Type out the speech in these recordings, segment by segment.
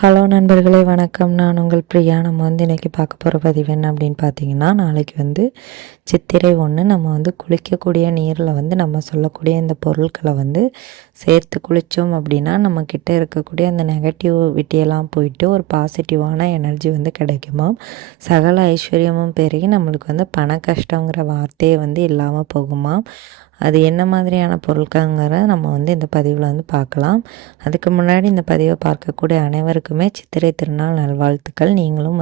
Hello நண்பர்களே, வணக்கம். நான் உங்கள் பிரியா. நம்ம இன்றைக்கி பார்க்க போகிற பதிவு என்ன அப்படின்னு பார்த்தீங்கன்னா, நாளைக்கு சித்திரை 1 நம்ம குளிக்கக்கூடிய நீரில் நம்ம சொல்லக்கூடிய இந்த பொருட்களை சேர்த்து குளித்தோம் அப்படின்னா நம்மக்கிட்ட இருக்கக்கூடிய அந்த நெகட்டிவிட்டியெல்லாம் போயிட்டு ஒரு பாசிட்டிவான எனர்ஜி கிடைக்குமாம். சகல ஐஸ்வர்யமும் பெருகி நம்மளுக்கு பண கஷ்டங்கிற வார்த்தையே இல்லாமல் போகுமாம். அது என்ன மாதிரியான பொருட்கள்ங்கிற நம்ம இந்த பதிவில் பார்க்கலாம். அதுக்கு முன்னாடி இந்த பதிவை பார்க்கக்கூடிய அனைவருக்குமே சித்திரை திருநாள் நல்வாழ்த்துக்கள். நீங்களும்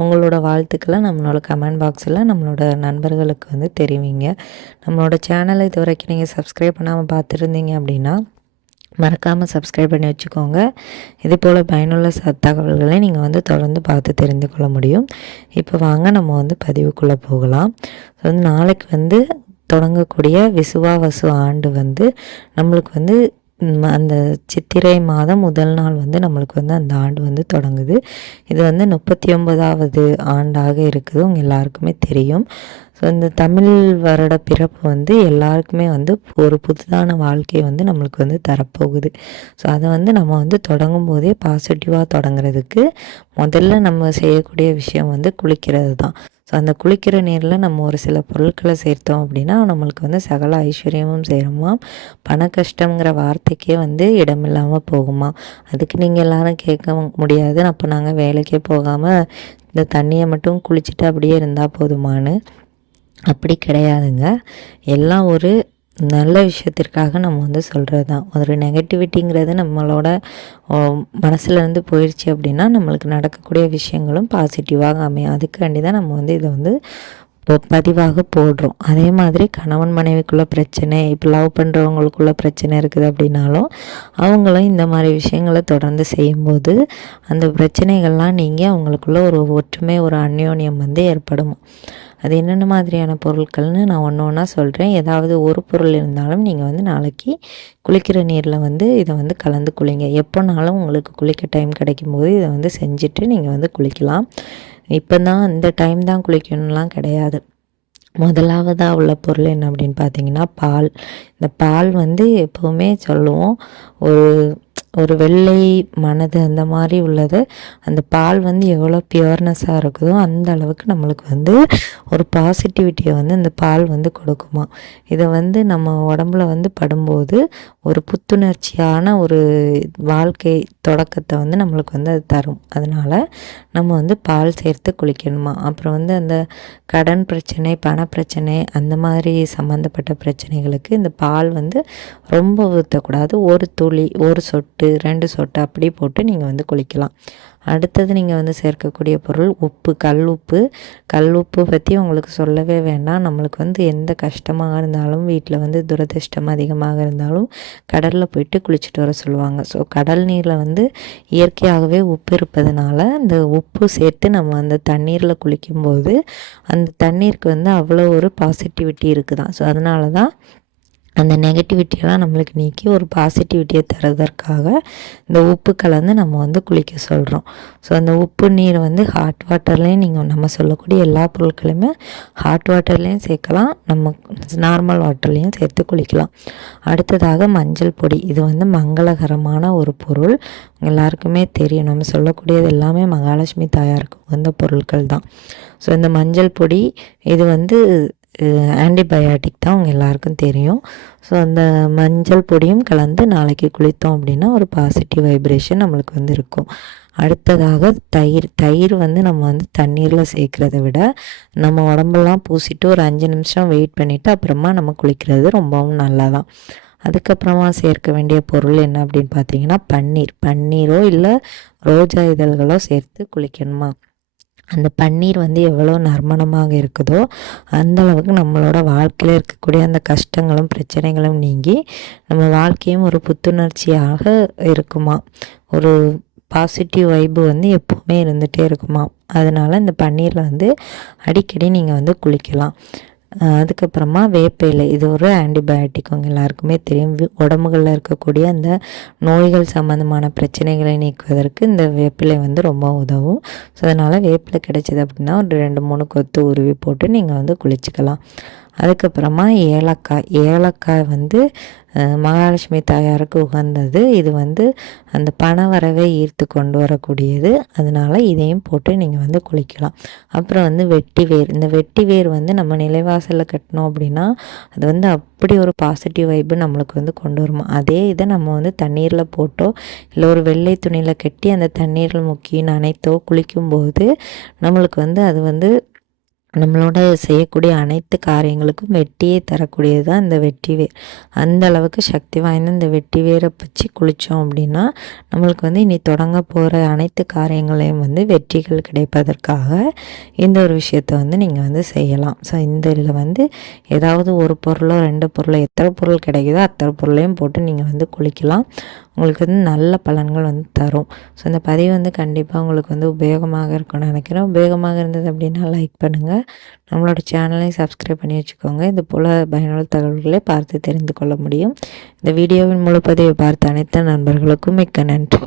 உங்களோட வாழ்த்துக்களை நம்மளோட கமெண்ட் பாக்ஸில் நம்மளோட நண்பர்களுக்கு தெரிவிங்க. நம்மளோட சேனலை இது வரைக்கும் நீங்கள் சப்ஸ்கிரைப் பண்ணாமல் பார்த்துருந்தீங்க அப்படின்னா மறக்காமல் சப்ஸ்கிரைப் பண்ணி வச்சுக்கோங்க. இது போல் பயனுள்ள தகவல்களை நீங்கள் தொடர்ந்து பார்த்து தெரிந்து கொள்ள முடியும். இப்போ வாங்க நம்ம பதிவுக்குள்ளே போகலாம். நாளைக்கு தொடங்கக்கூடிய விசுவாவசு ஆண்டு நம்மளுக்கு அந்த சித்திரை மாதம் முதல் நாள் நம்மளுக்கு அந்த ஆண்டு தொடங்குது. இது 39வது ஆண்டாக இருக்குது. உங்கள் எல்லாருக்குமே தெரியும். ஸோ இந்த தமிழ் வருட பிறப்பு எல்லாருக்குமே ஒரு புதுதான வாழ்க்கையை நம்மளுக்கு தரப்போகுது. ஸோ அதை நம்ம தொடங்கும் போதே பாசிட்டிவாக தொடங்குறதுக்கு முதல்ல நம்ம செய்யக்கூடிய விஷயம் குளிக்கிறது தான். ஸோ அந்த குளிக்கிற நீரில் நம்ம ஒரு சில பொருட்களை சேர்த்தோம் அப்படின்னா நம்மளுக்கு சகல ஐஸ்வர்யமும் சேருமா. பண கஷ்டங்கிற வார்த்தைக்கே இடமில்லாமல் போகுமா. அதுக்கு நீங்கள் எல்லாரும் கேட்க முடியாது, அப்போ நாங்கள் வேலைக்கே போகாமல் இந்த தண்ணியை மட்டும் குளிச்சுட்டு அப்படியே இருந்தால் போதுமானு. அப்படி கிடையாதுங்க. எல்லாம் ஒரு நல்ல விஷயத்திற்காக நம்ம சொல்கிறது தான். ஒரு நெகட்டிவிட்டிங்கிறது நம்மளோட மனசுலேருந்து போயிடுச்சு அப்படின்னா நம்மளுக்கு நடக்கக்கூடிய விஷயங்களும் பாசிட்டிவாக அமையும். அதுக்காண்டி தான் நம்ம இதை பதிவாக போடுறோம். அதே மாதிரி கணவன் மனைவிக்குள்ளே பிரச்சனை, இப்போ லவ் பண்ணுறவங்களுக்குள்ள பிரச்சனை இருக்குது அப்படின்னாலும் அவங்களும் இந்த மாதிரி விஷயங்களை தொடர்ந்து செய்யும்போது அந்த பிரச்சனைகள்லாம் நீங்கள் அவங்களுக்குள்ள ஒரு ஒற்றுமை, ஒரு அந்யோன்யம் ஏற்படும். அது என்னென்ன மாதிரியான பொருட்கள்னு நான் ஒன்று ஒன்றா சொல்கிறேன். ஏதாவது ஒரு பொருள் இருந்தாலும் நீங்கள் நாளைக்கு குளிக்கிற நீரில் இதை கலந்து குளிங்க. எப்போனாலும் உங்களுக்கு குளிக்க டைம் கிடைக்கும்போது இதை செஞ்சுட்டு நீங்கள் குளிக்கலாம். இப்போ தான் இந்த டைம் தான் குளிக்கணும்லாம் கிடையாது. முதலாவதாக உள்ள பொருள் என்ன அப்படின்னு பார்த்தீங்கன்னா பால். இந்த பால் எப்போவுமே சொல்லுவோம் ஒரு ஒரு வெள்ளை மனது அந்த மாதிரி உள்ளது. அந்த பால் எவ்வளோ பியூர்னஸாக இருக்குதோ அந்த அளவுக்கு நம்மளுக்கு ஒரு பாசிட்டிவிட்டியை இந்த பால் கொடுக்குமா. இதை நம்ம உடம்புல படும்போது ஒரு புத்துணர்ச்சியான ஒரு வாழ்க்கை தொடக்கத்தை நம்மளுக்கு அது தரும். அதனால் நம்ம பால் சேர்த்து குளிக்கணுமா. அப்புறம் அந்த கடன் பிரச்சனை, பணப்பிரச்சனை அந்த மாதிரி சம்மந்தப்பட்ட பிரச்சனைகளுக்கு இந்த பால் ரொம்ப ஊற்றக்கூடாது. ஒரு துளி, ஒரு சொட்டு, 2 சொட்டு அப்படி போட்டு நீங்கள் குளிக்கலாம். அடுத்தது நீங்கள் சேர்க்கக்கூடிய பொருள் உப்பு. கல் உப்பு பற்றி உங்களுக்கு சொல்லவே வேண்டாம். நம்மளுக்கு எந்த கஷ்டமாக இருந்தாலும் வீட்டில் துரதிர்ஷ்டம் அதிகமாக இருந்தாலும் கடலில் போயிட்டு குளிச்சுட்டு வர சொல்லுவாங்க. ஸோ கடல் நீரில் இயற்கையாகவே உப்பு இருப்பதனால இந்த உப்பு சேர்த்து நம்ம அந்த தண்ணீரில் குளிக்கும்போது அந்த தண்ணீருக்கு அவ்வளோ ஒரு பாசிட்டிவிட்டி இருக்குதான். ஸோ அதனால தான் அந்த நெகட்டிவிட்டியெல்லாம் நம்மளுக்கு நீக்கி ஒரு பாசிட்டிவிட்டியை தரதற்காக இந்த உப்பு கலந்து நம்ம குளிக்க சொல்கிறோம். ஸோ அந்த உப்பு நீர் ஹாட் வாட்டர்லேயும் நீங்கள் நம்ம சொல்லக்கூடிய எல்லா பொருட்களையுமே ஹாட் வாட்டர்லேயும் சேர்க்கலாம், நம்ம நார்மல் வாட்டர்லேயும் சேர்த்து குளிக்கலாம். அடுத்ததாக மஞ்சள் பொடி. இது மங்களகரமான ஒரு பொருள். எல்லாருக்குமே தெரியும். நம்ம சொல்லக்கூடியது எல்லாமே மகாலட்சுமி தாயாருக்கு வந்த பொருட்கள் தான். ஸோ இந்த மஞ்சள் பொடி இது ஆன்டிபயாட்டிக் தான், அவங்க எல்லாருக்கும் தெரியும். ஸோ அந்த மஞ்சள் பொடியும் கலந்து நாளைக்கு குளித்தோம் அப்படின்னா ஒரு பாசிட்டிவ் வைப்ரேஷன் நம்மளுக்கு இருக்கும். அடுத்ததாக தயிர் நம்ம தண்ணீரில் சேர்க்குறத விட நம்ம உடம்பெல்லாம் பூசிட்டு ஒரு 5 நிமிஷம் வெயிட் பண்ணிவிட்டு அப்புறமா நம்ம குளிக்கிறது ரொம்பவும் நல்லதான். அதுக்கப்புறமா சேர்க்க வேண்டிய பொருள் என்ன அப்படின்னு பார்த்தீங்கன்னா பன்னீரோ இல்லை ரோஜா இதழ்களோ சேர்த்து குளிக்கணுமா. அந்த பன்னீர் எவ்வளோ நறுமணமாக இருக்குதோ அந்த அளவுக்கு நம்மளோட வாழ்க்கையில் இருக்கக்கூடிய அந்த கஷ்டங்களும் பிரச்சனைகளும் நீங்கி நம்ம வாழ்க்கையும் ஒரு புத்துணர்ச்சியாக இருக்குமா. ஒரு பாசிட்டிவ் வைப்பு எப்போவுமே இருந்துகிட்டே இருக்குமா. அதனால் இந்த பன்னீரில் அடிக்கடி நீங்கள் குளிக்கலாம். அதுக்கப்புறமா வேப்பிலை. இது ஒரு ஆன்டிபயோட்டிக், உங்கள் எல்லாருக்குமே தெரியும். உடம்புகளில் இருக்கக்கூடிய அந்த நோய்கள் சம்மந்தமான பிரச்சனைகளை நீக்குவதற்கு இந்த வேப்பிலை ரொம்ப உதவும். ஸோ அதனால் வேப்பிலை கிடைச்சிது அப்படின்னா ஒரு 2-3 கொத்து உருவி போட்டு நீங்கள் குளிச்சுக்கலாம். அதுக்கப்புறமா ஏலக்காய் வந்து மகாலட்சுமி தாயாருக்கு உகந்தது. இது வந்து அந்த பணவரவை ஈர்த்து கொண்டு வரக்கூடியது. அதனால் இதையும் போட்டு நீங்கள் வந்து குளிக்கலாம். அப்புறம் வந்து வெட்டிவேர். இந்த வெட்டிவேர் வந்து நம்ம நிலைவாசலில் கட்டினோம் அப்படின்னா அது வந்து அப்படி ஒரு பாசிட்டிவ் வைப்பு நம்மளுக்கு வந்து கொண்டு வருமா. அதே இதை நம்ம வந்து தண்ணீரில் போட்டோ இல்லை ஒரு வெள்ளை துணியில் கட்டி அந்த தண்ணீரில் முக்கி நனைத்தோ குளிக்கும்போது நம்மளுக்கு வந்து அது வந்து நம்மளோட செய்யக்கூடிய அனைத்து காரியங்களுக்கும் வெற்றியை தரக்கூடியது தான் இந்த வெட்டிவேர். அந்த அளவுக்கு சக்தி வாய்ந்த இந்த வெட்டிவேரை வச்சு குளித்தோம் அப்படின்னா நம்மளுக்கு வந்து இனி தொடங்க போகிற அனைத்து காரியங்களையும் வந்து வெற்றிகள் கிடைப்பதற்காக இந்த ஒரு விஷயத்தை வந்து நீங்கள் வந்து செய்யலாம். ஸோ இந்த இதில் வந்து ஏதாவது ஒரு பொருளோ 2 பொருளோ எத்தனை பொருள் கிடைக்குதோ அத்தனை பொருளையும் போட்டு நீங்கள் வந்து குளிக்கலாம். உங்களுக்கு வந்து நல்ல பலன்கள் வந்து தரும். ஸோ இந்த பதிவு வந்து கண்டிப்பாக உங்களுக்கு வந்து உபயோகமாக இருக்கும்னு நினைக்கிறேன். உபயோகமாக இருந்தது அப்படின்னா லைக் பண்ணுங்கள். நம்மளோட சேனலையும் சப்ஸ்கிரைப் பண்ணி வச்சுக்கோங்க. இது போல் பயனுள்ள தகவல்களை பார்த்து தெரிந்து கொள்ள முடியும். இந்த வீடியோவின் முழு பதிவை பார்த்த அனைத்து நண்பர்களுக்கும் மிக்க நன்றி.